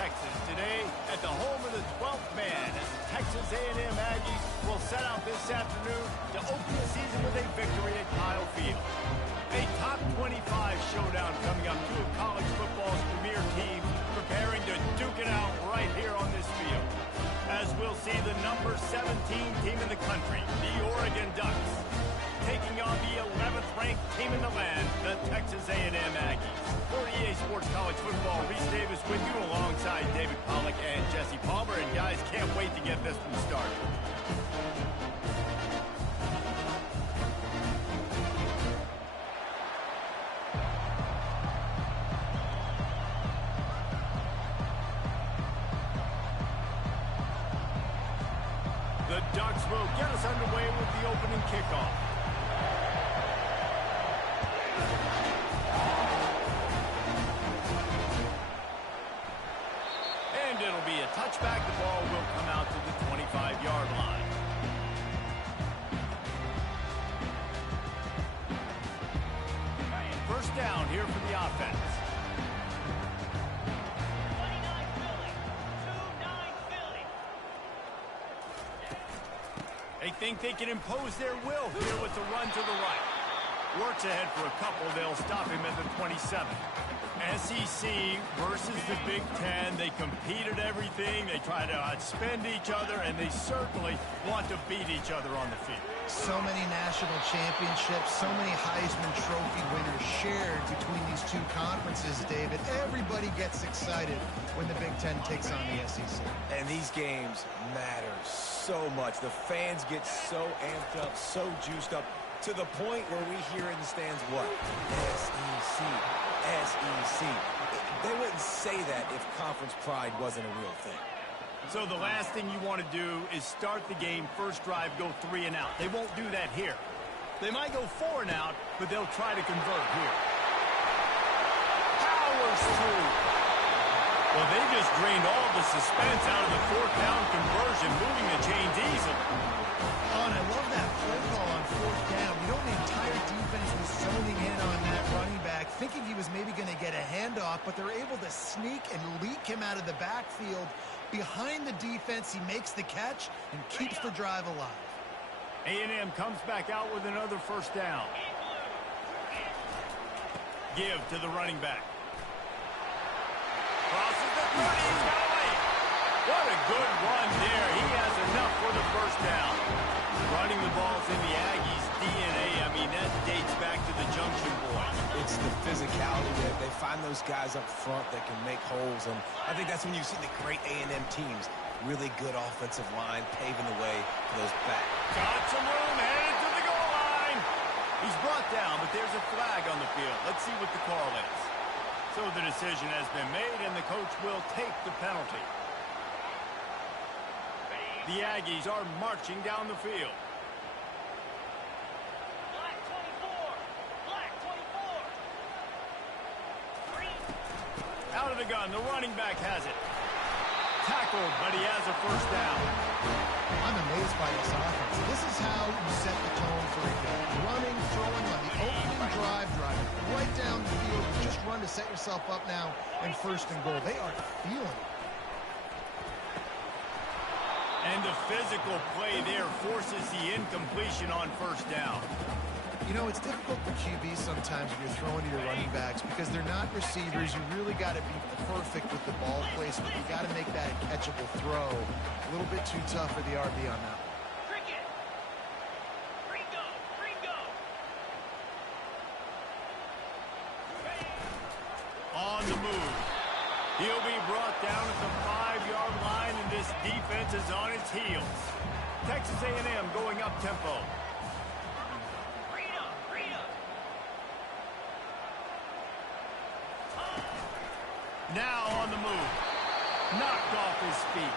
Texas, today at the home of the 12th man, as the Texas A&M Aggies will set out this afternoon to open the season with a victory at Kyle Field. A top 25 showdown coming up, two of college football's premier teams preparing to duke it out right here on this field. As we'll see the number 17 team in the country, the Oregon Ducks, taking on the 11th ranked team in the land, the Texas A&M Aggies. For EA Sports College Football, Reese Davis with you alongside David Pollack and Jesse Palmer. And guys, can't wait to get this one started. The Ducks will get us underway with the opening kickoff. And it'll be a touchback. The ball will come out to the 25-yard line. First down here for the offense. They think they can impose their will here with the run to the right. Works ahead for a couple. They'll stop him at the 27. SEC versus the Big Ten. They compete at everything. They try to outspend each other, and they certainly want to beat each other on the field. So many national championships, so many Heisman Trophy winners shared between these two conferences, David. Everybody gets excited when the Big Ten takes on the SEC. And these games matter so much. The fans get so amped up, so juiced up, to the point where we hear in the stands what? SEC, SEC. They wouldn't say that if conference pride wasn't a real thing. So the last thing you want to do is start the game, first drive, go 3 and out. They won't do that here. They might go 4 and out, but they'll try to convert here. Powers through. Well, they just drained all the suspense out of the 4th down conversion, moving the chains easily. Oh, and I love that play call on 4th down. You know, the entire defense was zoning in on that running back, thinking he was maybe going to get a handoff, but they're able to sneak and leak him out of the backfield. Behind the defense, he makes the catch and keeps the drive alive. A&M comes back out with another first down. Give to the running back. Crosses the 30, he's got away. What a good run there. He has enough for the first down. Running the ball's in the Aggies' DNA. I mean, that dates back to the Junction Boys. It's the physicality. They find those guys up front that can make holes, and I think that's when you see the great A&M teams. Really good offensive line paving the way for those backs. Got some room, headed to the goal line. He's brought down, but there's a flag on the field. Let's see what the call is. So the decision has been made, and the coach will take the penalty. The Aggies are marching down the field. Black 24. Black 24. Out of the gun, the running back has it. Tackled, but he has a first down. I'm amazed by this offense. This is how you set the tone for a game. Running, throwing on the opening drive, driving right down the field. Just run to set yourself up now in 1st and goal. They are feeling it. And the physical play there forces the incompletion on first down. You know, it's difficult for QB sometimes when you're throwing to your running backs because they're not receivers. You really got to be perfect with the ball placement. You got to make that a catchable throw. A little bit too tough for the RB on that one. Cricket. Ringo. Ringo. On the move. He'll be brought down at the 5-yard line, and this defense is on its heels. Texas A&M going up tempo. Now on the move. Knocked off his feet.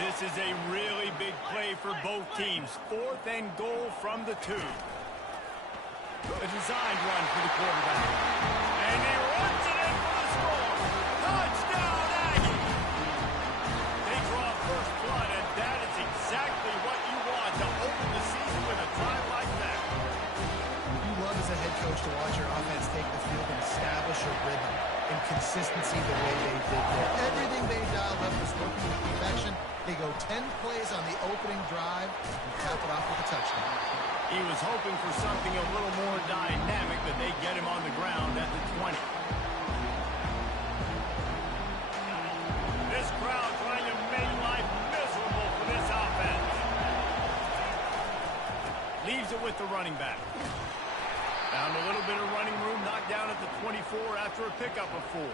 This is a really big play for both teams. 4th and goal from the 2. A designed run for the quarterback. And he runs it in for the score. Touchdown, Aggie! They draw first blood, and that is exactly what you want to open the season with a drive like that. You love as a head coach to watch your offense take the field and establish a rhythm and consistency the way they did there. Everything they He was hoping for something a little more dynamic, but they get him on the ground at the 20. This crowd trying to make life miserable for this offense. Leaves it with the running back. Found a little bit of running room, knocked down at the 24 after a pickup of 4.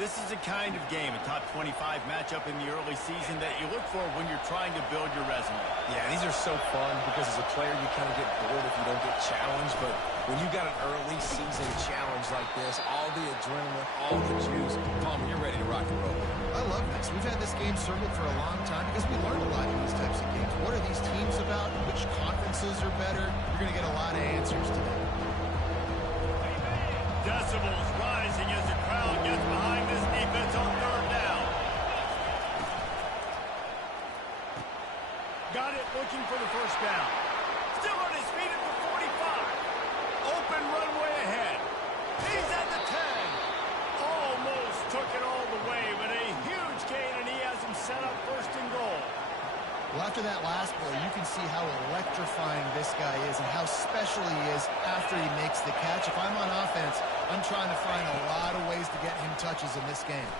This is the kind of game, a top 25 matchup in the early season that you look for when you're trying to build your resume. Yeah, these are so fun because as a player you kind of get bored if you don't get challenged, but when you got an early season challenge like this, all the adrenaline, all the juice, Palmer, you're ready to rock and roll. I love this. We've had this game circled for a long time because we learn a lot in these types of games. What are these teams about? Which conferences are better? You're going to get a lot of answers today. Decibels rising as the crowd gets behind this defense on 3rd down. Got it, looking for the 1st down. Still on his feet at the 45. Open runway ahead. He's at the 10. Almost took it all the way, but a huge gain, and he has him set up 1st and goal. Well, after that last play, you can see how electrifying this guy is and how special he is after he makes the catch. If I'm on offense, I'm trying to find a lot of ways to get him touches in this game.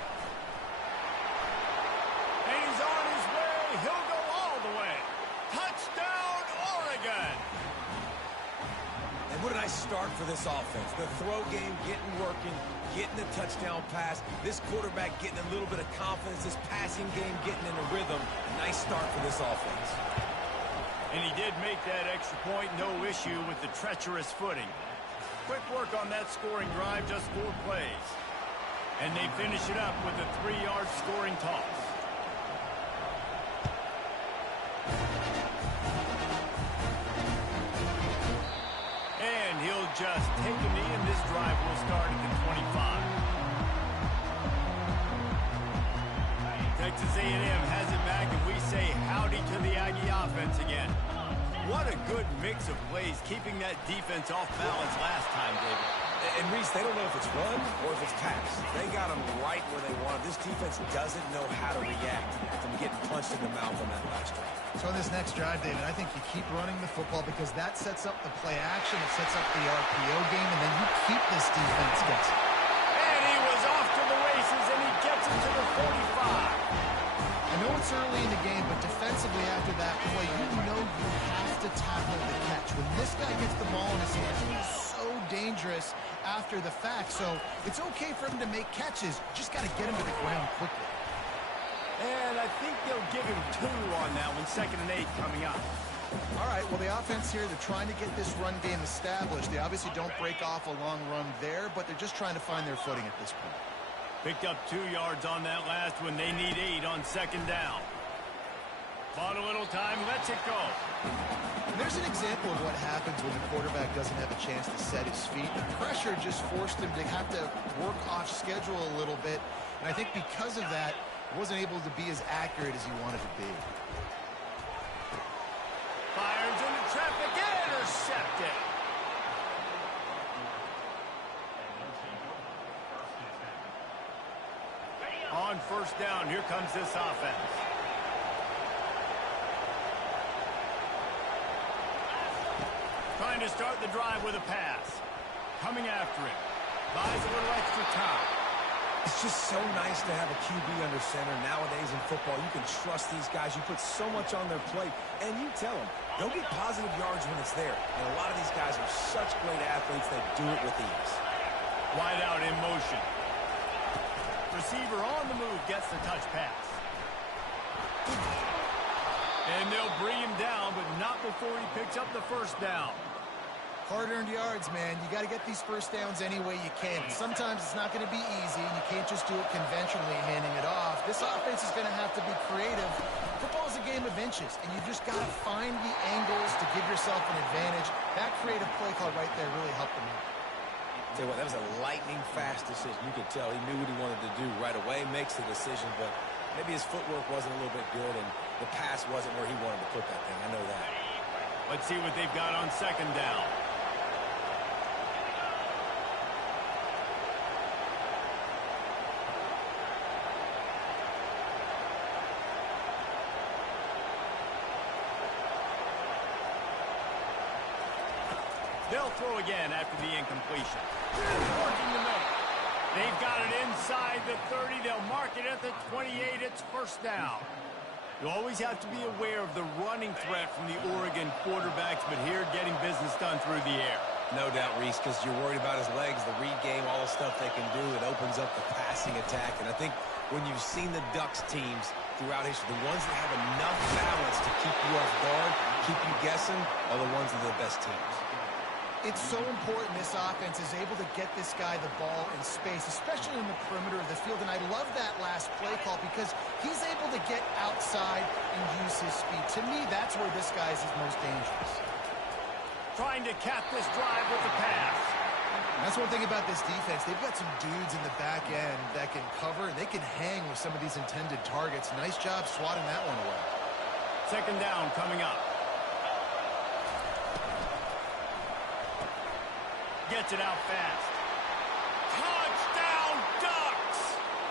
And he's on his way. He'll go all the way. Touchdown, Oregon! And what a nice start for this offense. The throw game getting working, getting the touchdown pass. This quarterback getting a little bit of confidence. This passing game getting in a rhythm. Nice start for this offense. And he did make that extra point, no issue with the treacherous footing. Quick work on that scoring drive, just 4 plays. And they finish it up with a 3-yard scoring toss. And he'll just take a knee, and this drive will start at the 25. Texas A&M has it back, and we say howdy to the Aggie offense again. What a good mix of plays, keeping that defense off balance last time, David. And Reese, they don't know if it's run or if it's pass. They got them right where they want them. This defense doesn't know how to react from getting punched in the mouth on that last drive. So on this next drive, David, I think you keep running the football because that sets up the play action, it sets up the RPO game, and then you keep this defense guessing. And he was off to the races, and he gets it to the 45. I know it's early in the game, but defensively after that play, you know you have to tackle the catch. When this guy gets the ball in his hands, he's so dangerous after the fact. So it's okay for him to make catches. You just got to get him to the ground quickly. And I think they'll give him 2 on that one, 2nd and 8 coming up. All right, well, the offense here, they're trying to get this run game established. They obviously don't break off a long run there, but they're just trying to find their footing at this point. Picked up 2 yards on that last one. They need 8 on 2nd down. Bought a little time, lets it go. And there's an example of what happens when the quarterback doesn't have a chance to set his feet. The pressure just forced him to have to work off schedule a little bit. And I think because of that, he wasn't able to be as accurate as he wanted to be. Fires into traffic, intercepted. On 1st down, here comes this offense. Trying to start the drive with a pass. Coming after it. Buys a little extra time. It's just so nice to have a QB under center. Nowadays in football, you can trust these guys. You put so much on their plate, and you tell them, go get positive yards when it's there. And a lot of these guys are such great athletes that do it with ease. Wide out in motion. Receiver on the move gets the touch pass. And they'll bring him down, but not before he picks up the 1st down. Hard-earned yards, man. You got to get these 1st downs any way you can. Sometimes it's not going to be easy, and you can't just do it conventionally, handing it off. This offense is going to have to be creative. Football is a game of inches, and you just got to find the angles to give yourself an advantage. That creative play call right there really helped them out. Tell you what, that was a lightning-fast decision. You could tell he knew what he wanted to do right away, makes the decision, but maybe his footwork wasn't a little bit good, and the pass wasn't where he wanted to put that thing. I know that. Let's see what they've got on 2nd down. They'll throw again after the incompletion. Working the middle. They've got it inside the 30. They'll mark it at the 28. It's first down. You always have to be aware of the running threat from the Oregon quarterbacks, but here getting business done through the air. No doubt, Reese, because you're worried about his legs, the read game, all the stuff they can do. It opens up the passing attack. And I think when you've seen the Ducks teams throughout history, the ones that have enough balance to keep you off guard, keep you guessing, are the ones that are the best teams. It's so important this offense is able to get this guy the ball in space, especially in the perimeter of the field. And I love that last play call because he's able to get outside and use his speed. To me, that's where this guy is his most dangerous. Trying to cap this drive with the pass. That's one thing about this defense. They've got some dudes in the back end that can cover, and they can hang with some of these intended targets. Nice job swatting that one away. Second down coming up. Gets it out fast. Touchdown, Ducks!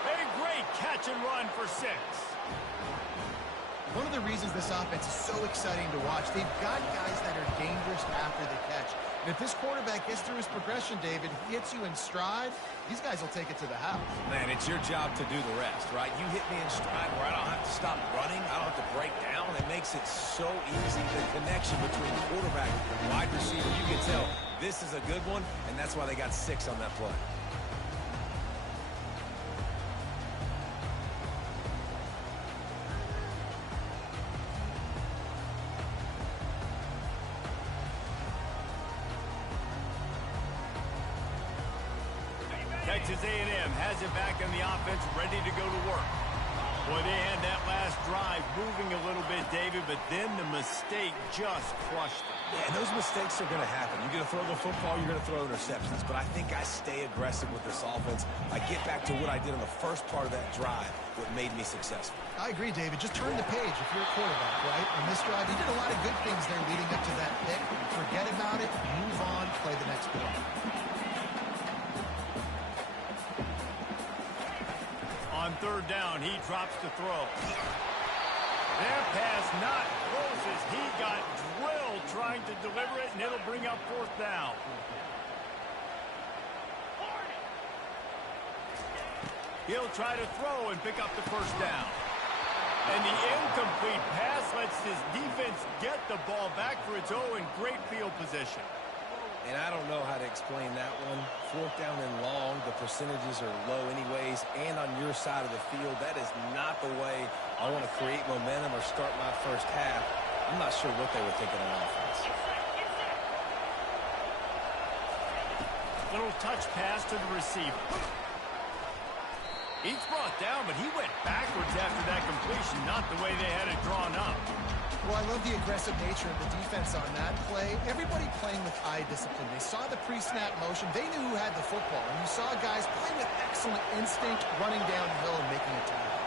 A great catch and run for 6. One of the reasons this offense is so exciting to watch, they've got guys that are dangerous after the catch. And if this quarterback gets through his progression, David, he hits you in stride, these guys will take it to the house. Man, it's your job to do the rest, right? You hit me in stride where I don't have to stop running. I don't have to break down. It makes it so easy. The connection between quarterback and wide receiver, you can tell this is a good one, and that's why they got 6 on that play. Texas A&M has it back in the offense, ready to go to work. Boy, they had that last drive moving a little bit, David, but then the mistake just crushed them. Yeah, and those mistakes are going to happen. You're going to throw the football, you're going to throw interceptions. But I think I stay aggressive with this offense. I get back to what I did on the first part of that drive, what made me successful. I agree, David. Just turn the page if you're a quarterback, right? On this drive, you did a lot of good things there leading up to that pick. Forget about it, move on, play the next play. On third down, he drops to throw. Their pass not close as he got drilled trying to deliver it, and it'll bring up fourth down. He'll try to throw and pick up the first down. And the incomplete pass lets his defense get the ball back for its own great field position. And I don't know how to explain that one. Fourth down and long, the percentages are low anyways, and on your side of the field, that is not the way I want to create momentum or start my first half. I'm not sure what they were thinking on offense. Little touch pass to the receiver. He's brought down, but he went backwards after that completion, not the way they had it drawn up. Well, I love the aggressive nature of the defense on that play. Everybody playing with eye discipline. They saw the pre-snap motion. They knew who had the football. And you saw guys playing with excellent instinct, running downhill and making a tackle.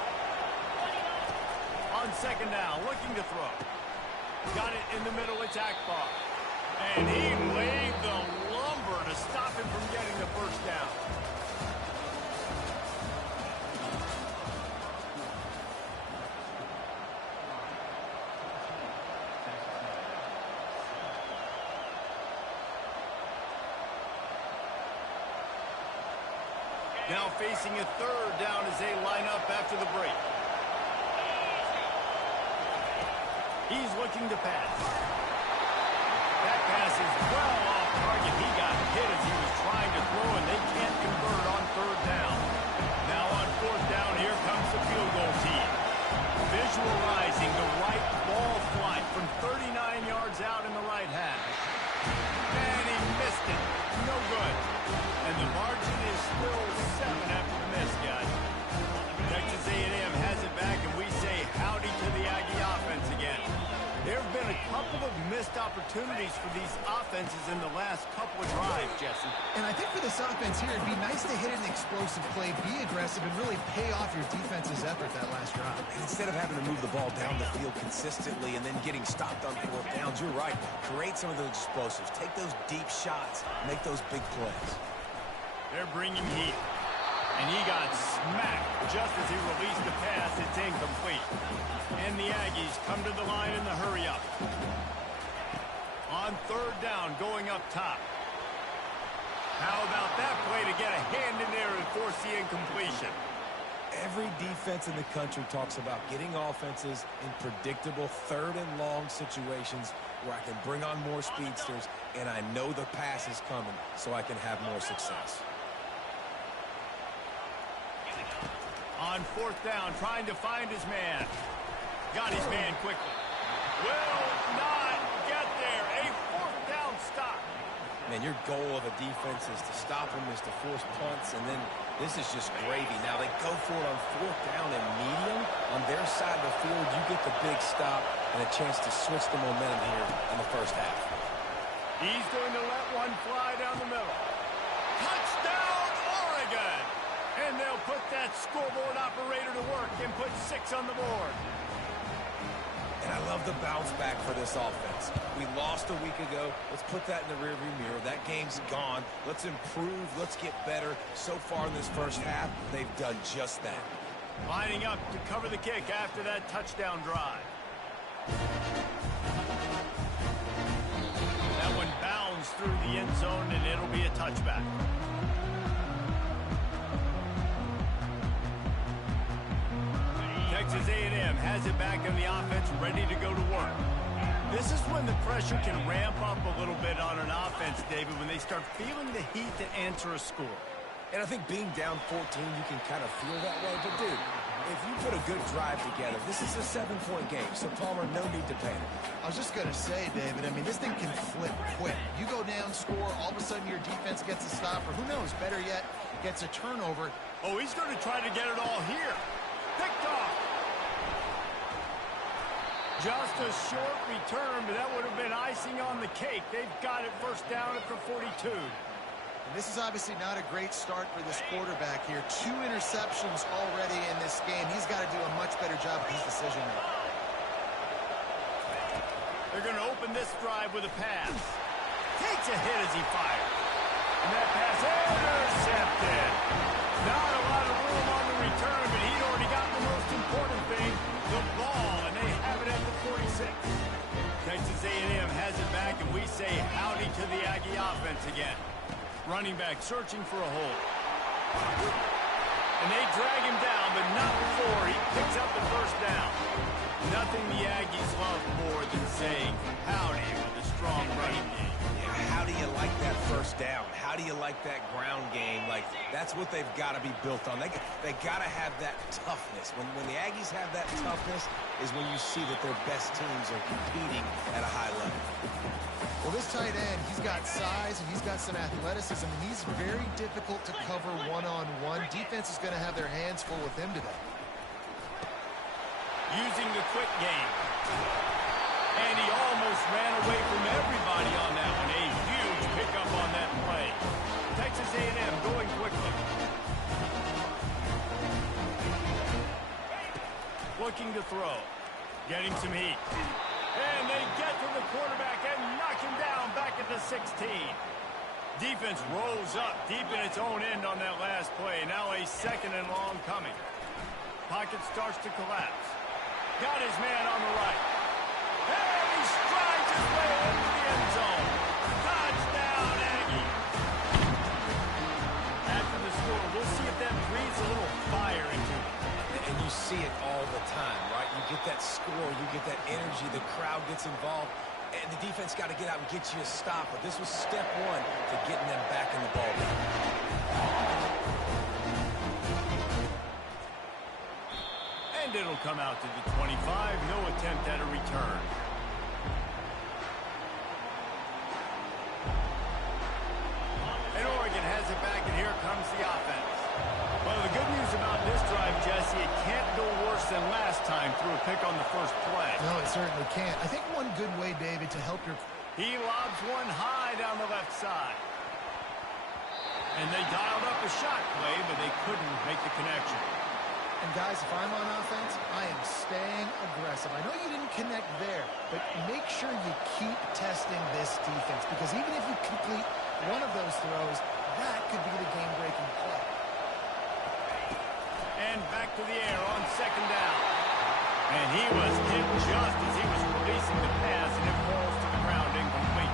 On second down, looking to throw. Got it in the middle, it's Akbar. And he laid the lumber to stop him from getting the first down. Now facing a third down as they line up after the break. He's looking to pass. That pass is well off target. He got hit as he was trying to throw, and they can't convert on third down. Now on fourth down, here comes the field goal team. Visualizing the right ball flight from 39 yards out in the right half. And he missed it. No good. And the margin is still 7 after the miss, guys. Texas A&M has it back, and we say howdy to the Aggie offense again. There have been a couple of missed opportunities for these offenses in the last couple of drives, Jesse. And I think for this offense here, it'd be nice to hit an explosive play, be aggressive, and really pay off your defense's effort that last drive. And instead of having to move the ball down the field consistently and then getting stopped on fourth downs, you're right. Create some of those explosives. Take those deep shots. Make those big plays. They're bringing heat. And he got smacked just as he released the pass. It's incomplete. And the Aggies come to the line in the hurry-up. On third down, going up top. How about that play to get a hand in there and force the incompletion? Every defense in the country talks about getting offenses in predictable third and long situations where I can bring on more speedsters and I know the pass is coming so I can have more success. On fourth down, trying to find his man. Got his man quickly. Will not get there. A fourth down stop. Man, your goal of a defense is to stop them, is to force punts, and then this is just gravy. Now they go for it on fourth down and medium. On their side of the field, you get the big stop and a chance to switch the momentum here in the first half. He's going to let one fly down the middle. Touchdown, Oregon! And they'll put that scoreboard operator to work and put 6 on the board. And I love the bounce back for this offense. We lost a week ago. Let's put that in the rearview mirror. That game's gone. Let's improve. Let's get better. So far in this first half, they've done just that. Lining up to cover the kick after that touchdown drive. That one bounds through the end zone, and it'll be a touchback. Texas A&M has it back in the offense, ready to go to work. This is when the pressure can ramp up a little bit on an offense, David, when they start feeling the heat to answer a score. And I think being down 14, you can kind of feel that way. But, dude, if you put a good drive together, this is a 7-point game. So, Palmer, no need to panic. I was just going to say, David, I mean, this thing can flip quick. You go down, score, all of a sudden your defense gets a stop, or who knows, better yet, gets a turnover. Oh, he's going to try to get it all here. Picked off. Just a short return, but that would have been icing on the cake. They've got it first down at the 42. And this is obviously not a great start for this quarterback here. 2 interceptions already in this game. He's got to do a much better job with his decision-making. They're going to open this drive with a pass. Takes a hit as he fires. And that pass intercepted. Not a lot of room on the return, but he'd already got the most important thing, the ball, and they have it at the 46. Texas A&M has it back, and we say howdy to the Aggie offense again. Running back searching for a hole. And they drag him down, but not before he picks up the first down. Nothing the Aggies love more than saying howdy with a strong running game. How do you like that first down? How do you like that ground game? Like, that's what they've got to be built on. They got to have that toughness. When the Aggies have that toughness is when you see that their best teams are competing at a high level. Well, this tight end, he's got size and he's got some athleticism, and he's very difficult to cover one-on-one. Defense is going to have their hands full with him today. Using the quick game. And he almost ran away from everybody on that one. A huge pickup on that play. Texas A&M going quickly. Looking to throw. Getting some heat. And they get to the quarterback and knock him down back at the 16. Defense rolls up deep in its own end on that last play. Now a 2nd and long coming. Pocket starts to collapse. Got his man on the right. And he strides his way into the end zone. Touchdown, Aggie. After the score, we'll see if that breathes a little fire into him. And you see it all the time, right? You get that score, you get that energy, the crowd gets involved, and the defense got to get out and get you a stop. But this was step 1 to getting them back in the ball game. And it'll come out to the 25. No attempt at a return. And Oregon has it back, and here comes the offense. Well, the good news about this drive, Jesse, it can't go worse than last time through a pick on the first play. No, it certainly can't. I think one good way, David, to help your... He lobs one high down the left side. And they dialed up a shot play, but they couldn't make the connection. And guys, if I'm on offense, I am staying aggressive. I know you didn't connect there, but make sure you keep testing this defense, because even if you complete one of those throws, that could be the game-breaking play. And back to the air on 2nd down. And he was hit just as he was releasing the pass, and it falls to the ground incomplete.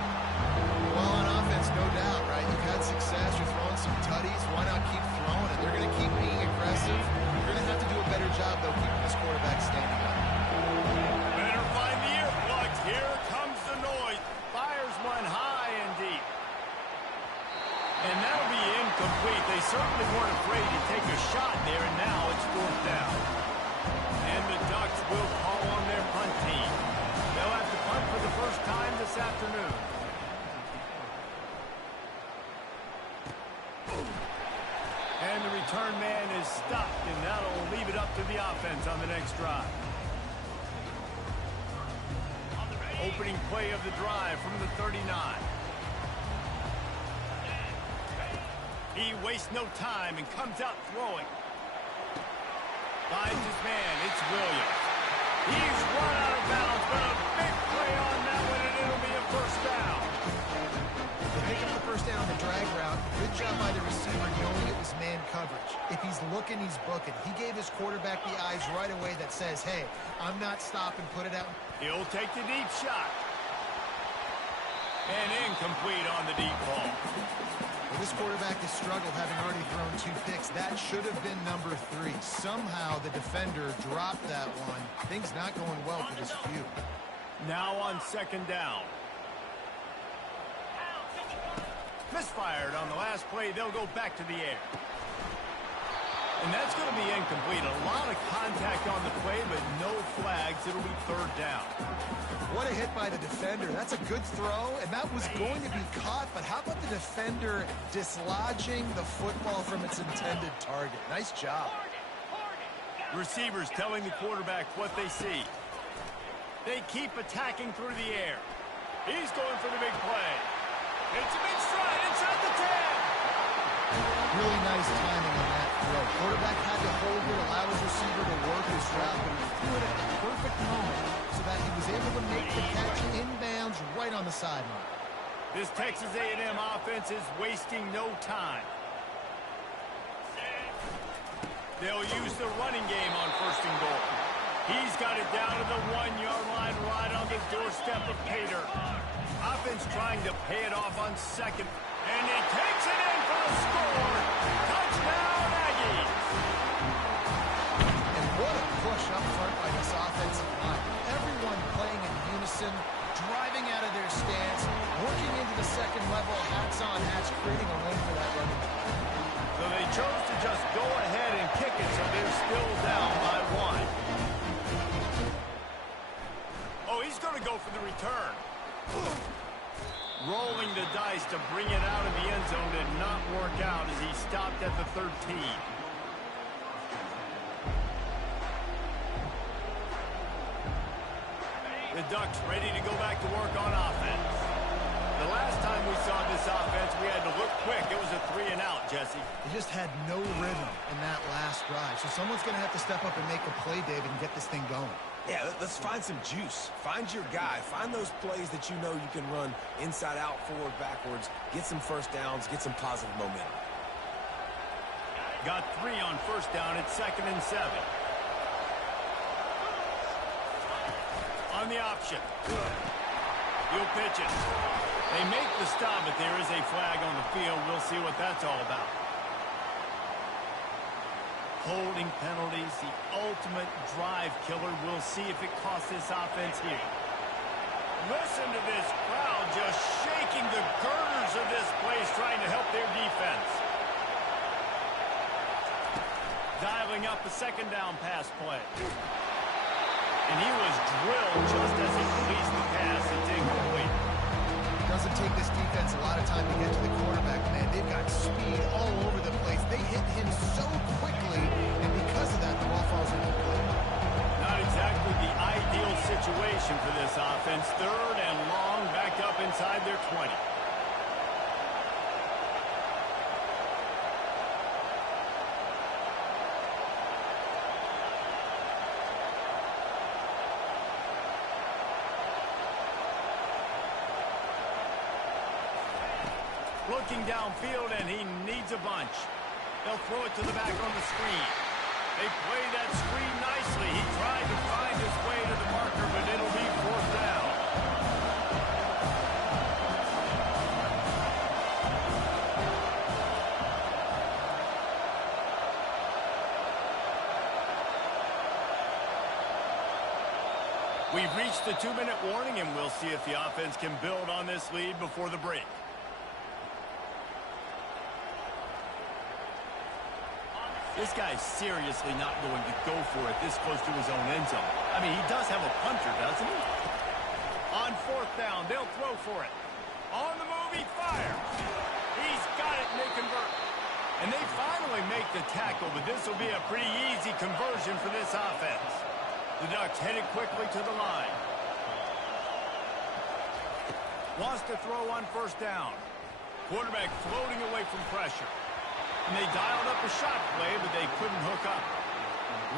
they're going to keep being aggressive. They're going to have to do a better job, though, keeping this quarterback standing up. Better find the earplugs. Here comes the noise. Fires one high and deep. And that'll be incomplete. They certainly weren't afraid to take a shot there, and now it's fourth down. And the Ducks will call on their punt team. They'll have to punt for the first time this afternoon. And the return man is stopped, and that'll leave it up to the offense on the next drive. Opening play of the drive from the 39. He wastes no time and comes out throwing. Finds his man. It's Williams. He's run out of bounds, but a big play on that one, and it'll be a first down. They pick up the first down on the drag route. Good job by the receiver knowing it was man coverage. If he's looking, he's booking. He gave his quarterback the eyes right away that says, hey, I'm not stopping, put it out. He'll take the deep shot. And incomplete on the deep ball. Well, this quarterback has struggled, having already thrown 2 picks. That should have been number 3. Somehow the defender dropped that one. Things not going well for this few. Now on second down. Misfired on the last play. They'll go back to the air. And that's going to be incomplete. A lot of contact on the play, but no flags. It'll be third down. What a hit by the defender. That's a good throw, and that was going to be caught, but how about the defender dislodging the football from its intended target? Nice job. Receivers telling the quarterback what they see. They keep attacking through the air. He's going for the big play. It's a big stride inside the 10. Really nice timing on that throw. Quarterback had to hold it, allow his receiver to work his route, but he threw it at the perfect moment so that he was able to make the catch inbounds right on the sideline. This Texas A&M offense is wasting no time. They'll use the running game on first and goal. He's got it down to the 1-yard line right on the doorstep of Pater. Offense trying to pay it off on second. And he takes it in for the score. Touchdown, Aggies. And what a push up front by this offensive line. Everyone playing in unison, driving out of their stance, working into the second level, hats on hats, creating a lane for that running back. So they chose to just go ahead and kick it, so they're still down by 1. Oh, he's going to go for the return. Rolling the dice to bring it out of the end zone did not work out as he stopped at the 13. The Ducks ready to go back to work on offense. The last time we saw this offense, we had to look quick. It was a 3-and-out, Jesse. They just had no rhythm in that last drive. So someone's going to have to step up and make a play, David, and get this thing going. Yeah, let's find some juice. Find your guy. Find those plays that you know you can run inside out, forward, backwards. Get some first downs. Get some positive momentum. Got 3 on first down. It's 2nd and 7. On the option. He'll pitch it. They make the stop, but there is a flag on the field. We'll see what that's all about. Holding penalties, the ultimate drive killer. We'll see if it costs this offense here. Listen to this crowd just shaking the girders of this place, trying to help their defense. Dialing up a second down pass play. And he was drilled just as he released the pass. It's incomplete. Doesn't take this defense a lot of time to get to the quarterback, man. They've got speed all over the place. They hit him so quickly, and because of that, the ball falls incomplete. Not exactly the ideal situation for this offense. 3rd and long, back up inside their 20. Looking downfield, and he needs a bunch. They'll throw it to the back on the screen. They play that screen nicely. He tried to find his way to the marker, but it'll be 4th down. We've reached the 2-minute warning, and we'll see if the offense can build on this lead before the break. This guy's seriously not going to go for it this close to his own end zone. I mean, he does have a punter, doesn't he? On 4th down, they'll throw for it. On the move, he fires. He's got it, and they convert. And they finally make the tackle, but this will be a pretty easy conversion for this offense. The Ducks headed quickly to the line. Wants to throw on 1st down. Quarterback floating away from pressure. And they dialed up a shot play, but they couldn't hook up.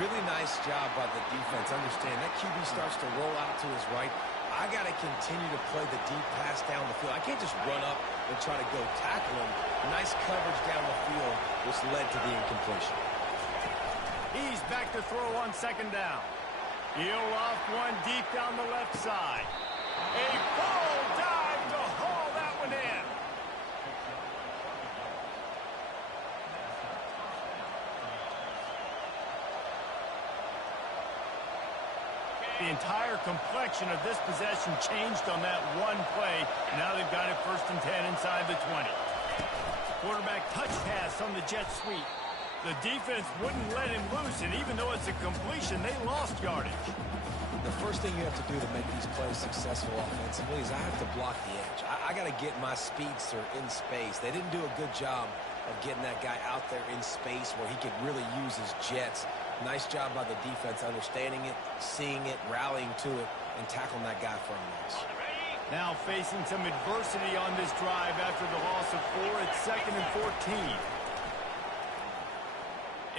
Really nice job by the defense. Understand, that QB starts to roll out to his right. I got to continue to play the deep pass down the field. I can't just run up and try to go tackle him. Nice coverage down the field, which led to the incompletion. He's back to throw on 2nd down. He'll off one deep down the left side. A full dive to haul that one in. The entire complexion of this possession changed on that one play. Now they've got it 1st and 10 inside the 20. Quarterback touch pass on the jet sweep. The defense wouldn't let him loose, and even though it's a completion, they lost yardage. The first thing you have to do to make these plays successful offensively is I have to block the edge. I got to get my speedster in space. They didn't do a good job of getting that guy out there in space where he could really use his jets. Nice job by the defense understanding it, seeing it, rallying to it, and tackling that guy for a loss. Now facing some adversity on this drive after the loss of 4. It's 2nd and 14.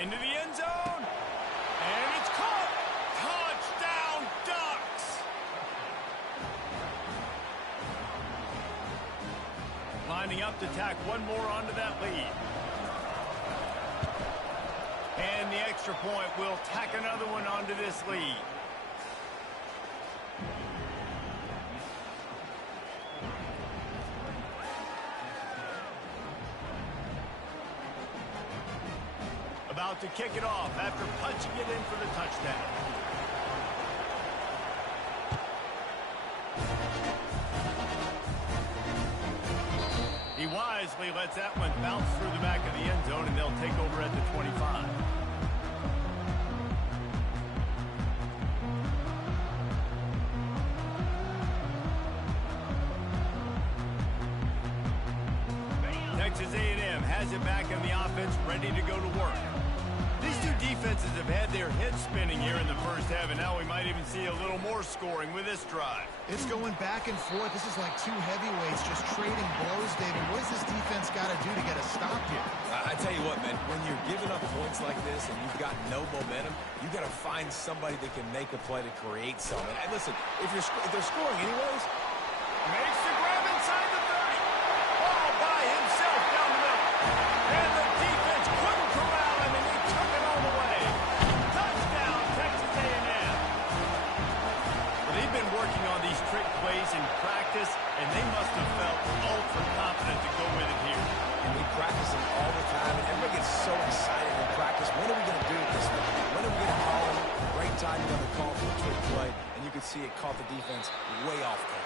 Into the end zone. And it's caught. Touchdown, Ducks. Lining up to tack one more onto that lead. And the extra point will tack another one onto this lead. About to kick it off after punching it in for the touchdown. He wisely lets that one bounce through the back of the end zone, and they'll take over at the 25. Texas A&M has it back in the offense, ready to go to work. These two defenses have had their heads spinning here in the 1st half, and now we might even see a little more scoring with this drive. It's going back and forth. This is like two heavyweights just trading blows, David. What does this defense got to do to get a stop here? I tell you what, man, when you're giving up points like this and you've got no momentum, you got to find somebody that can make a play to create something. And listen, if they're scoring anyways, makes the grab inside the 30. All by himself down the middle. And the defense couldn't corral him, and he took it all the way. Touchdown, Texas A&M. Well, they've been working on these trick plays in practice, and they must have felt ultra confident to go with it here. and we practice them all the time, and everybody gets so excited in practice. When are we going to do it this way? When are we going to call it? Great time to have a call for a trick play, and you could see it caught the defense way off guard.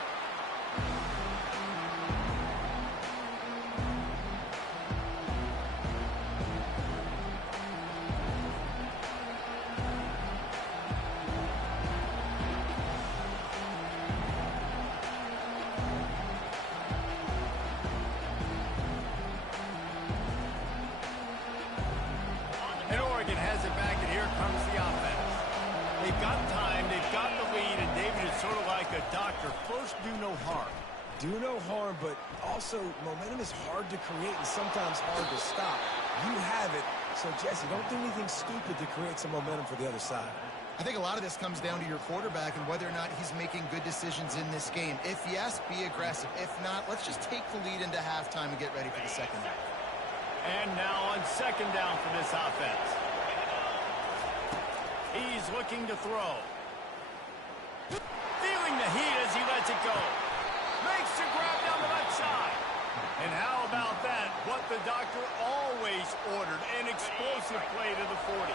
Do no harm, but also momentum is hard to create and sometimes hard to stop. You have it, so Jesse, don't do anything stupid to create some momentum for the other side. I think a lot of this comes down to your quarterback and whether or not he's making good decisions in this game. If yes, be aggressive. If not, let's just take the lead into halftime and get ready for the second half. And now on second down for this offense. He's looking to throw. Feeling the heat as he lets it go. Makes the grab down the left side. And how about that? What the doctor always ordered, an explosive play to the 40.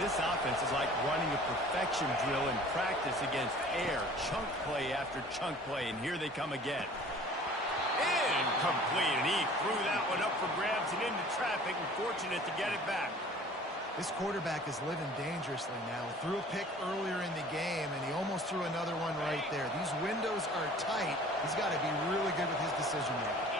This offense is like running a perfection drill in practice against air. Chunk play after chunk play, and here they come again. Incomplete, and he threw that one up for grabs and into traffic, and fortunate to get it back. This quarterback is living dangerously now. Threw a pick earlier in the game, and he almost threw another one right there. These windows are tight. He's got to be really good with his decision making.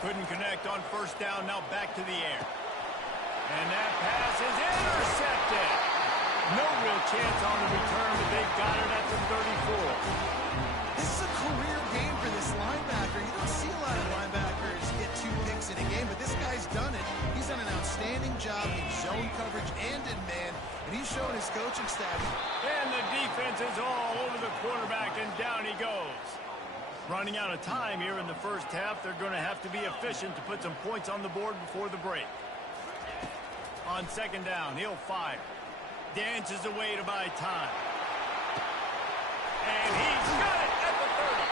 Couldn't connect on first down, now back to the air. And that pass is intercepted. No real chance on the return, but they've got it at the 34. This is a career game for this linebacker. You don't see a lot of linebackers get 2 picks in a game, but this guy's done it. He's done an outstanding job in zone coverage and in man, and he's shown his coaching staff. And the defense is all over the quarterback, and down he goes. Running out of time here in the first half, they're going to have to be efficient to put some points on the board before the break. On second down, he'll fire. Dances away to buy time. And he's got it at the 30.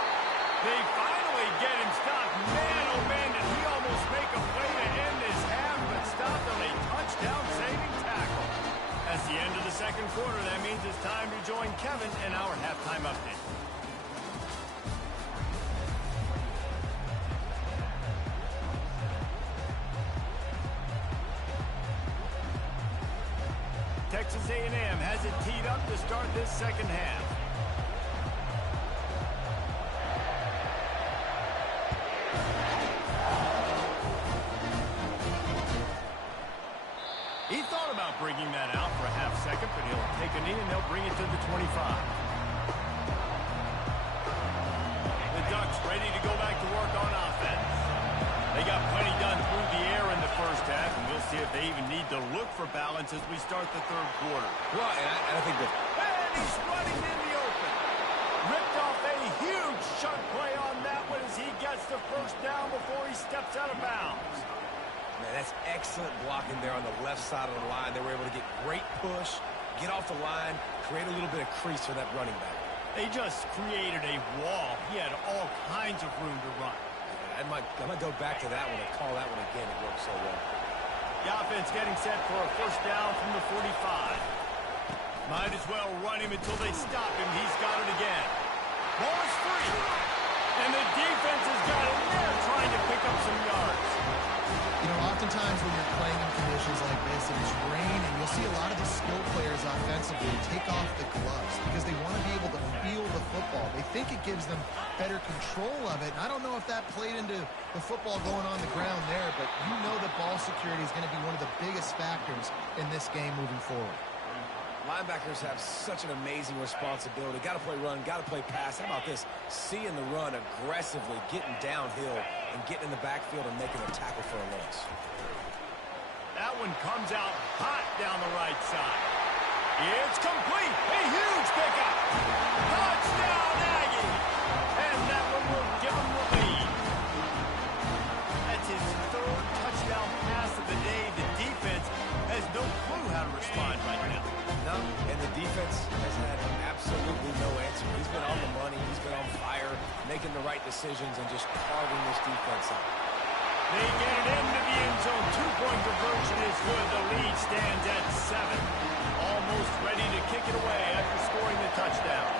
They finally get him stopped. Man, oh man, did he almost make a play to end this half, but stopped on a touchdown-saving tackle. That's the end of the second quarter. That means it's time to join Kevin in our halftime update. Texas A&M has it teed up to start this second half. He thought about bringing that out for a half second, but he'll take a knee and they'll bring it to the 25. The Ducks ready to go back to work on offense. They got plenty done through the air in the first half, and we'll see if they even need to look for balance as we start the third quarter. Well, and I think that... And he's running in the open. Ripped off a huge sharp play on that one as he gets the first down before he steps out of bounds. Man, that's excellent blocking there on the left side of the line. They were able to get great push, get off the line, create a little bit of crease for that running back. They just created a wall. He had all kinds of room to run. I might go back to that one and call that one again. It worked so well. The offense getting set for a first down from the 45. Might as well run him until they stop him. He's got it again. Ball is free. And the defense has got him there trying to pick up some yards. You know, oftentimes when you're playing in conditions like this and it's raining, you'll see a lot of the skill players offensively take off the gloves because they want to be able to feel the football. They think it gives them better control of it. And I don't know if that played into the football going on the ground there, but you know that ball security is going to be one of the biggest factors in this game moving forward. Linebackers have such an amazing responsibility. Got to play run, got to play pass. How about this? Seeing the run aggressively, getting downhill, and getting in the backfield and making a tackle for a loss. That one comes out hot down the right side. It's complete. A huge pickup. Touchdown, Aggie. And that one will give him the lead. That's his third touchdown pass of the day. The defense has no clue how to respond right now. No, and the defense has had absolutely no answer. He's been on the money. He's been on fire, making the right decisions and just carving this defense up. They get it into the end zone. 2-point conversion is good. The lead stands at 7. Almost ready to kick it away after scoring the touchdown.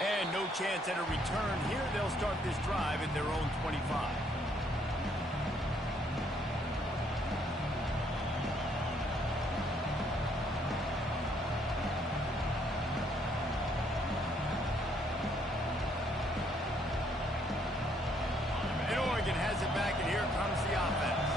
And no chance at a return here. They'll start this drive at their own 25. Has it back, and here comes the offense.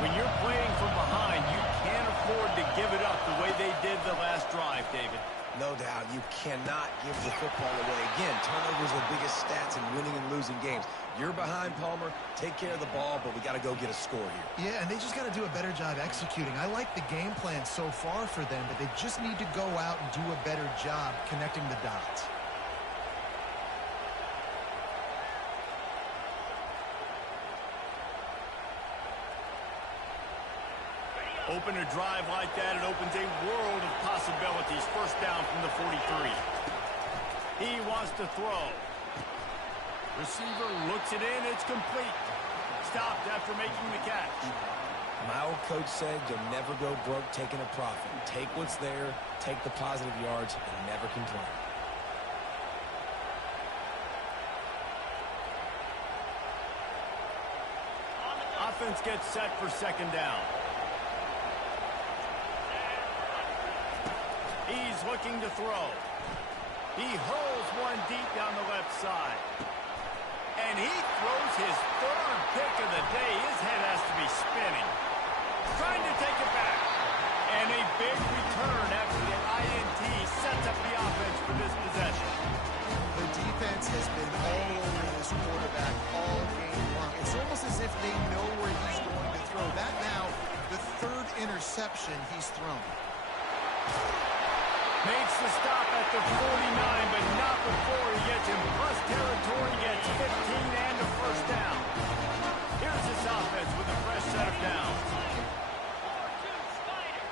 When you're playing from behind, you can't afford to give it up the way they did the last drive, David. No doubt. You cannot give the football away. Again, turnovers are the biggest stats in winning and losing games. You're behind, Palmer. Take care of the ball, but we got to go get a score here. Yeah, and they just got to do a better job executing. I like the game plan so far for them, but they just need to go out and do a better job connecting the dots. Open a drive like that, it opens a world of possibilities. First down from the 43. He wants to throw. Receiver looks it in, it's complete. Stopped after making the catch. My old coach said you'll never go broke taking a profit. Take what's there, take the positive yards, and never complain. Offense gets set for second down. He's looking to throw. He hurls one deep down the left side. And he throws his third pick of the day. His head has to be spinning. Trying to take it back. And a big return after the INT sets up the offense for this possession. The defense has been all over this quarterback all game long. It's almost as if they know where he's going to throw. That now, the third interception he's thrown. Makes the stop at the 49, but not before he gets in plus territory, gets 15 and a first down. Here's this offense with a fresh set of downs. 4-2 Spider.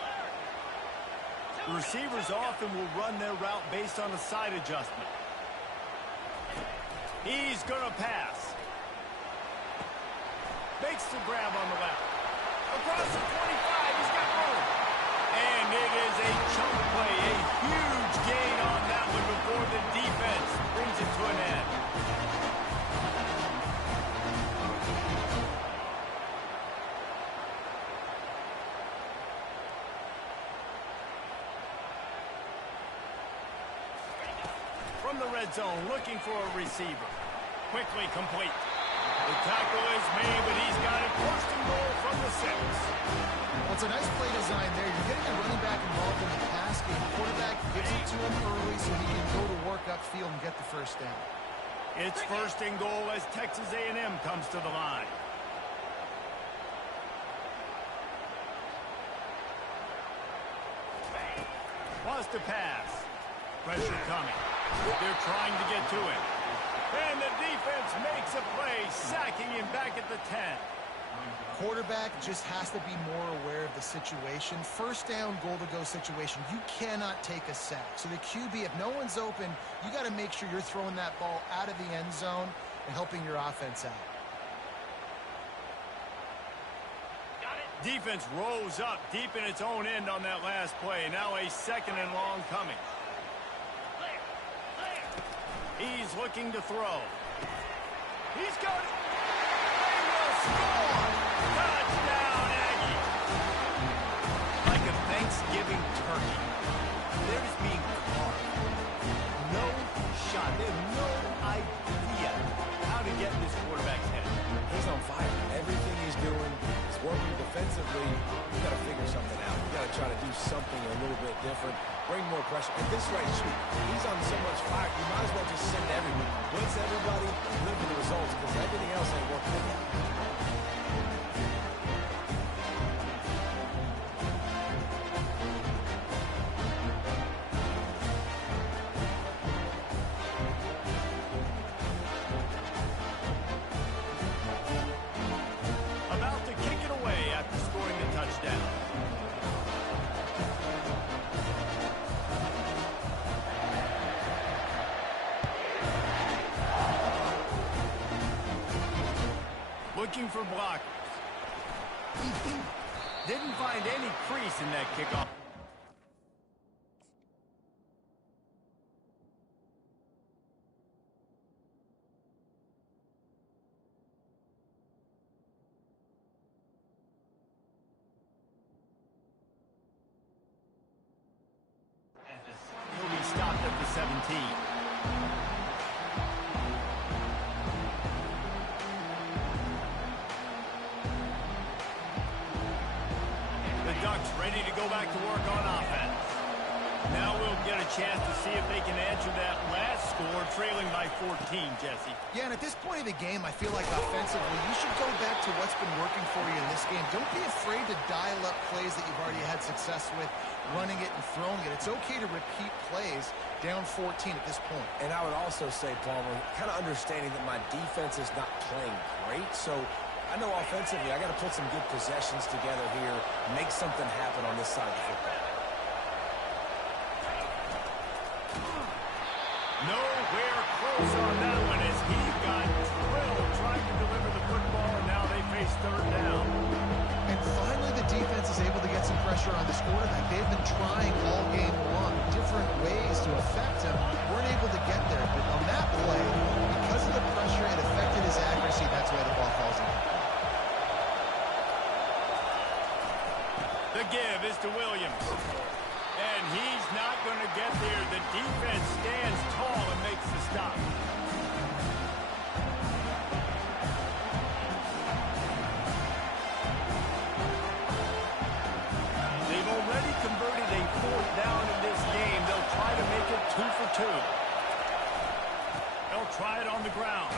Alert. The receivers often will run their route based on a side adjustment. He's going to pass. Makes the grab on the left. Across the 25, he's got room. And it is a chunk play, a huge gain on that one before the defense brings it to an end. From the red zone, looking for a receiver. Quickly complete. The tackle is made, but he's got it first and goal from the 6. Well, it's a nice play design there. You're getting a running back involved in the pass game. Quarterback gives it to him early so he can go to work upfield and get the first down. It's first and goal as Texas A&M comes to the line. Wants to pass. Pressure coming. They're trying to get to him. And the defense makes a play, sacking him back at the 10. Quarterback just has to be more aware of the situation. First down, goal-to-go situation. You cannot take a sack. So the QB, if no one's open, you got to make sure you're throwing that ball out of the end zone and helping your offense out. Got it. Defense rose up deep in its own end on that last play. Now a second and long coming. Clear. Clear. He's looking to throw. He's got it. They will score. Touchdown, Aggie. Like a Thanksgiving turkey. They're just being carved. No shot. They have no idea how to get in this quarterback's head. He's on fire. Everything he's doing is working defensively. You got to figure something out. You got to try to do something a little bit different. Bring more pressure. At this rate, shoot, he's on so much fire, you might as well just send everybody. Blitz everybody, live with the results, because everything else ain't working out. About to kick it away after scoring the touchdown. Looking for blockers. Didn't find any crease in that kickoff. He'll be stopped at the 17. The Ducks ready to go back to work on offense. Now we'll get a chance to see if they can answer that last score, trailing by 14, Jesse. Yeah, and at this point of the game, I feel like offensively, you should go back to what's been working for you in this game. Don't be afraid to dial up plays that you've already had success with, running it and throwing it. It's okay to repeat plays down 14 at this point. And I would also say, Palmer, kind of understanding that my defense is not playing great, so I know offensively I got to put some good possessions together here, make something happen on this side of the football. Nowhere close on that one as he got drilled trying to deliver the football, and now they face third down. And finally the defense is able to get some pressure on this quarterback. They've been trying all game long, different ways to affect him. Weren't able to get there, but on that play, because of the pressure, it affected his accuracy. That's why the ball falls in. The give is to Williams. And he's not going to get there. The defense stands tall and makes the stop. They've already converted a fourth down in this game. They'll try to make it 2 for 2. They'll try it on the ground.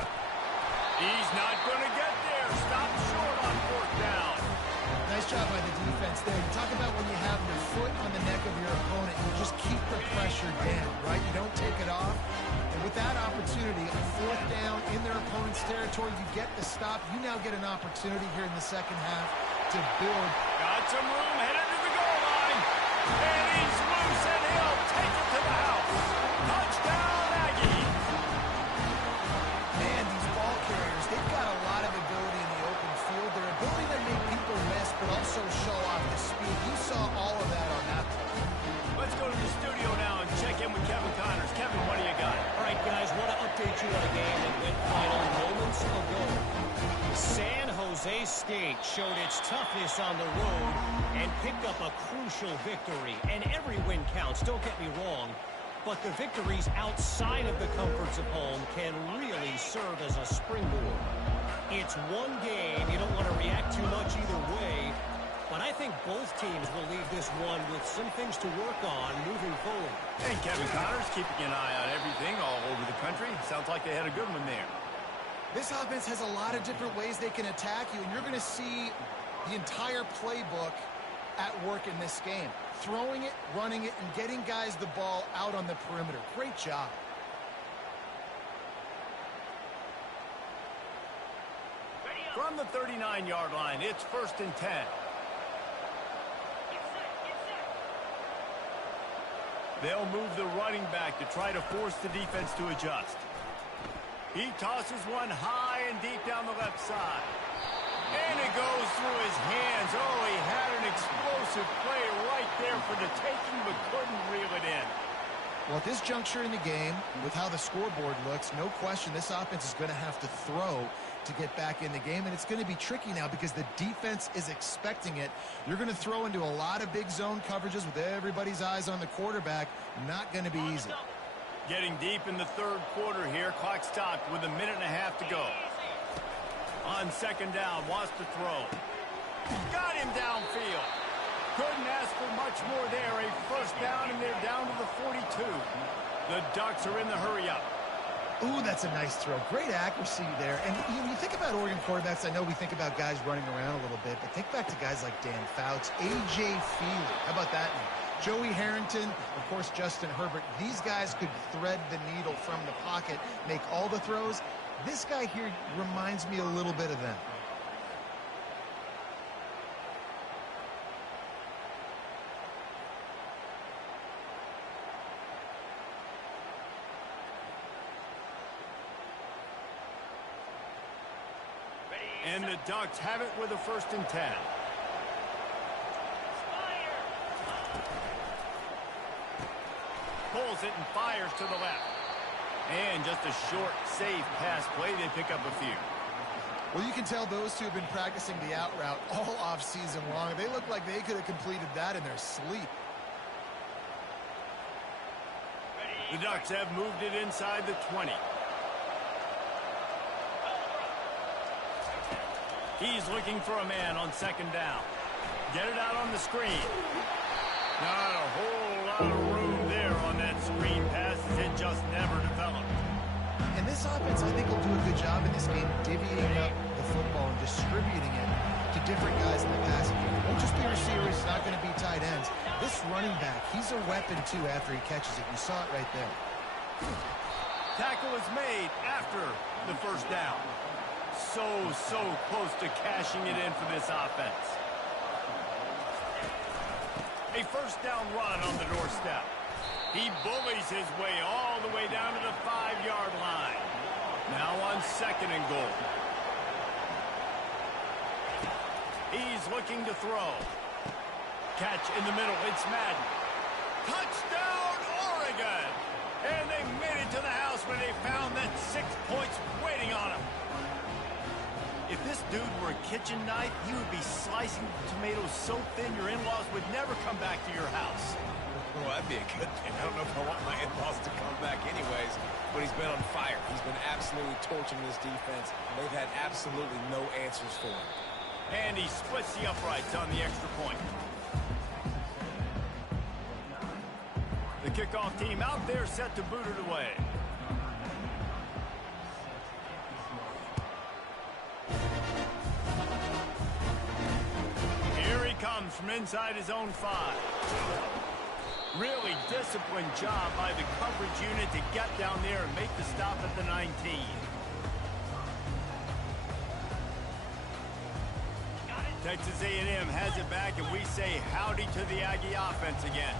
He's not going to get there. Stop short on fourth down. Nice job by the defense there. You talk about when you have your foot on the neck of your opponent, you just keep the pressure down, right? You don't take it off. And with that opportunity, a fourth down in their opponent's territory, you get the stop. You now get an opportunity here in the second half to build. Got some room, headed to the goal line. And he's loose, and he'll take it to the house. Touchdown, Aggie. Man, these ball carriers, they've got a lot of ability in the open field. Their ability to make people miss, but also show off the speed. You saw all of that on that play. Let's go to the studio now and check in with Kevin Connors. Kevin, what do you got? All right, guys, want to update you on a game that went final moments ago. San Jose State showed its toughness on the road and picked up a crucial victory. And every win counts, don't get me wrong. But the victories outside of the comforts of home can really serve as a springboard. It's one game. You don't want to react too much either way. But I think both teams will leave this one with some things to work on moving forward. Hey, Kevin Connors, keeping an eye on everything all over the country. Sounds like they had a good one there. This offense has a lot of different ways they can attack you, and you're going to see the entire playbook at work in this game. Throwing it, running it, and getting guys the ball out on the perimeter. Great job. From the 39-yard line, it's 1st and 10. They'll move the running back to try to force the defense to adjust. He tosses one high and deep down the left side. And it goes through his hands. Oh, he had an explosive play right there for the taking, but couldn't reel it in. Well, at this juncture in the game, with how the scoreboard looks, no question this offense is going to have to throw to get back in the game, and it's going to be tricky now because the defense is expecting it. You're going to throw into a lot of big zone coverages with everybody's eyes on the quarterback. Not going to be easy. Getting deep in the third quarter here. Clock stopped with a minute and a half to go. On second down, wants to throw. Got him downfield. Couldn't ask for much more there. A first down, and they're down to the 42. The Ducks are in the hurry-up. Ooh, that's a nice throw. Great accuracy there. And you think about Oregon quarterbacks, I know we think about guys running around a little bit, but think back to guys like Dan Fouts, A.J. Feely. How about that name? Joey Harrington, of course, Justin Herbert. These guys could thread the needle from the pocket, make all the throws. This guy here reminds me a little bit of them. And the Ducks have it with a 1st and 10. Pulls it and fires to the left. And just a short, safe pass play. They pick up a few. Well, you can tell those two have been practicing the out route all off-season long. They look like they could have completed that in their sleep. The Ducks have moved it inside the 20. He's looking for a man on second down. Get it out on the screen. Not a whole lot of room there on that screen pass. It just never developed. And this offense, I think, will do a good job in this game divvying up the football and distributing it to different guys in the passing game. It won't just be receivers. It's not going to be tight ends. This running back, he's a weapon, too, after he catches it. You saw it right there. Tackle is made after the first down. so close to cashing it in for this offense. A first down run on the doorstep. He bullies his way all the way down to the 5-yard line. Now on 2nd and goal. He's looking to throw. Catch in the middle. It's Madden. Touchdown, Oregon! And they made it to the house when they found that 6 points waiting on them. If this dude were a kitchen knife, he would be slicing tomatoes so thin your in-laws would never come back to your house. Well, that'd be a good thing. I don't know if I want my in-laws to come back anyways, but he's been on fire. He's been absolutely torching this defense. They've had absolutely no answers for him. And he splits the uprights on the extra point. The kickoff team out there set to boot it away. Here he comes from inside his own 5. Really disciplined job by the coverage unit to get down there and make the stop at the 19. Texas A&M has it back, and we say howdy to the Aggie offense again.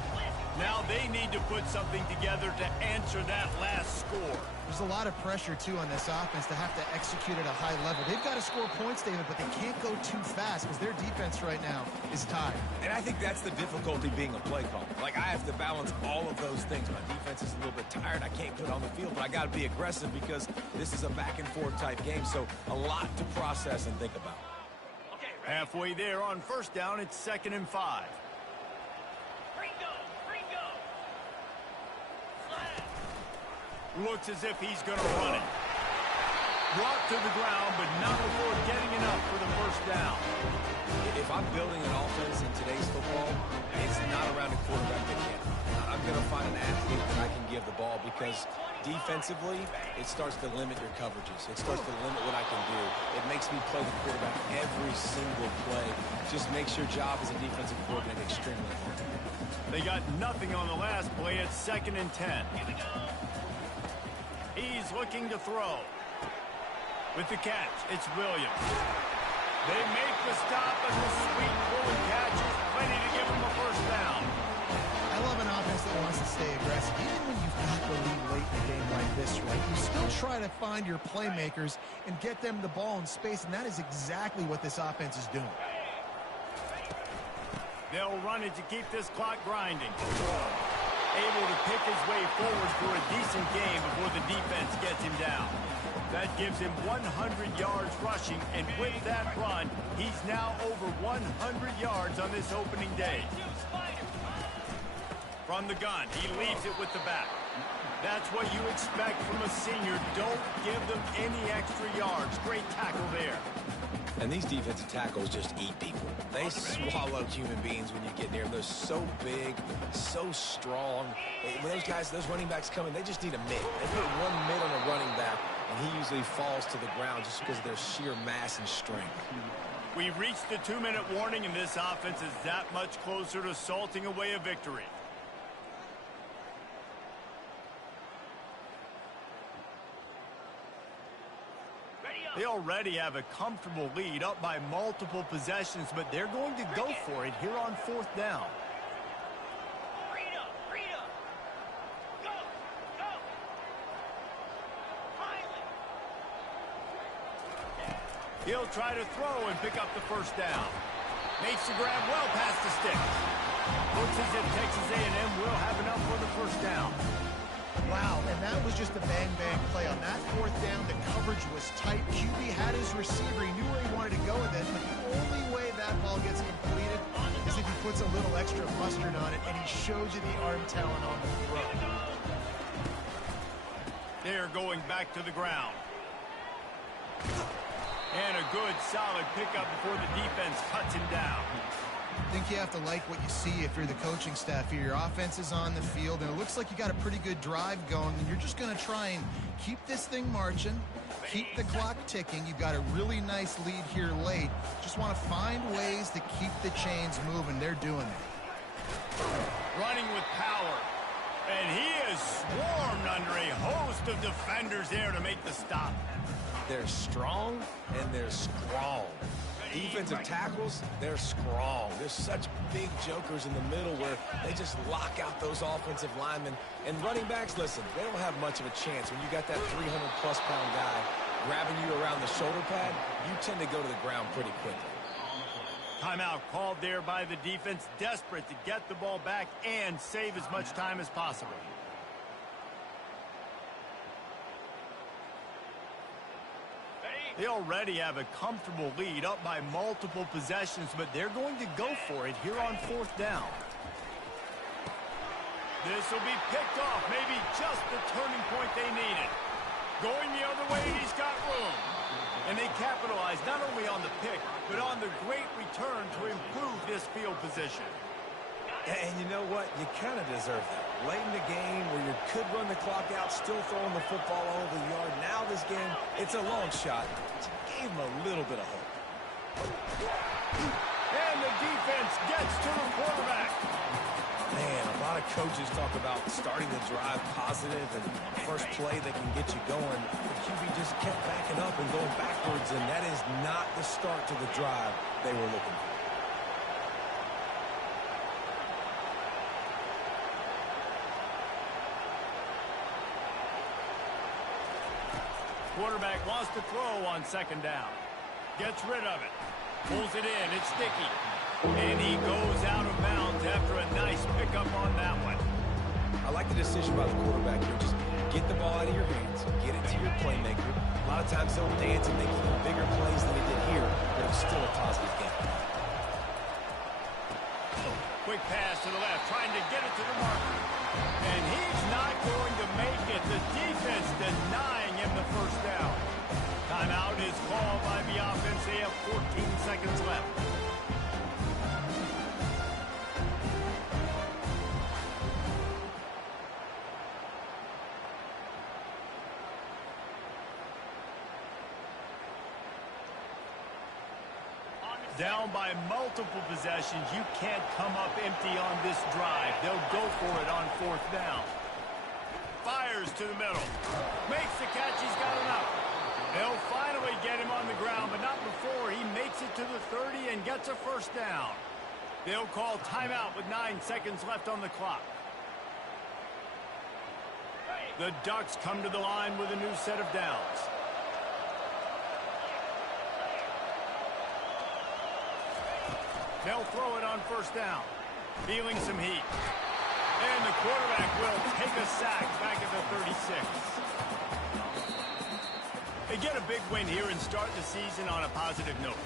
Now they need to put something together to answer that last score. There's a lot of pressure, too, on this offense to have to execute at a high level. They've got to score points, David, but they can't go too fast because their defense right now is tired. And I think that's the difficulty being a play caller. Like, I have to balance all of those things. My defense is a little bit tired. I can't put it on the field, but I got to be aggressive because this is a back-and-forth type game, so a lot to process and think about. Halfway there on first down, it's 2nd and 5. Looks as if he's going to run it. Brought to the ground, but not before getting enough for the first down. If I'm building an offense in today's football, it's not around a quarterback that can. I'm going to find an athlete that I can give the ball because defensively, it starts to limit your coverages. It starts to limit what I can do. It makes me play the quarterback every single play. Just makes your job as a defensive coordinator extremely hard. They got nothing on the last play. It's 2nd and 10. He's looking to throw. With the catch, it's Williams. They make the stop, and the sweet pulling catch is plenty to give them a first down. I love an offense that wants to stay aggressive. Even when you've got the lead late in a game like this, right, you still try to find your playmakers and get them the ball in space, and that is exactly what this offense is doing. They'll run it to keep this clock grinding. Able to pick his way forward for a decent game before the defense gets him down. That gives him 100 yards rushing, and with that run, he's now over 100 yards on this opening day. From the gun, he leaves it with the back. That's what you expect from a senior. Don't give them any extra yards. Great tackle there. And these defensive tackles just eat people. They swallow human beings when you get near them. They're so big, so strong. When those guys, those running backs come in, they just need a mid. They put one mid on a running back, and he usually falls to the ground just because of their sheer mass and strength. We've reached the 2-minute warning, and this offense is that much closer to salting away a victory. They already have a comfortable lead up by multiple possessions, but they're going to go for it here on 4th down. He'll try to throw and pick up the first down. Makes the grab well past the stick. Looks as if Texas A&M will have enough for the first down. Wow, and that was just a bang-bang play. On that 4th down, the coverage was tight. QB had his receiver. He knew where he wanted to go with it, but the only way that ball gets completed is if he puts a little extra mustard on it, and he shows you the arm talent on the throw. They're going back to the ground. And a good, solid pickup before the defense cuts him down. I think you have to like what you see if you're the coaching staff here. Your offense is on the field, and it looks like you got a pretty good drive going, and you're just going to try and keep this thing marching, keep the clock ticking. You've got a really nice lead here late. Just want to find ways to keep the chains moving. They're doing it. Running with power. And he is swarmed under a host of defenders there to make the stop. They're strong, and they're strong. Defensive tackles, they're strong. There's such big jokers in the middle where they just lock out those offensive linemen. And running backs, listen, they don't have much of a chance. When you got that 300-plus pound guy grabbing you around the shoulder pad, you tend to go to the ground pretty quickly. Timeout called there by the defense, desperate to get the ball back and save as much time as possible. They already have a comfortable lead, up by multiple possessions, but they're going to go for it here on 4th down. This will be picked off, maybe just the turning point they needed. Going the other way, he's got room. And they capitalize not only on the pick, but on the great return to improve this field position. And you know what? You kind of deserve that. Late in the game where you could run the clock out, still throwing the football all over the yard. Now this game, it's a long shot. Just gave him a little bit of hope. And the defense gets to the quarterback. Man, a lot of coaches talk about starting the drive positive and first play that can get you going. The QB just kept backing up and going backwards, and that is not the start to the drive they were looking for. Quarterback wants to throw on 2nd down. Gets rid of it. Pulls it in. It's sticky. And he goes out of bounds after a nice pickup on that one. I like the decision by the quarterback here. Just get the ball out of your hands. Get it to your playmaker. A lot of times they'll dance and make even bigger plays than he did here, but it was still a positive game. Quick pass to the left, trying to get it to the marker. And he's not going to make it. The defense denying him the 1st down. Timeout is called by the offense. They have 14 seconds left. Down by multiple possessions. You can't come up empty on this drive. They'll go for it on 4th down. Fires to the middle. Makes the catch. He's got enough. They'll finally get him on the ground, but not before he makes it to the 30 and gets a 1st down. They'll call timeout with 9 seconds left on the clock. The Ducks come to the line with a new set of downs. They'll throw it on 1st down. Feeling some heat. And the quarterback will take a sack back at the 36. They get a big win here and start the season on a positive note.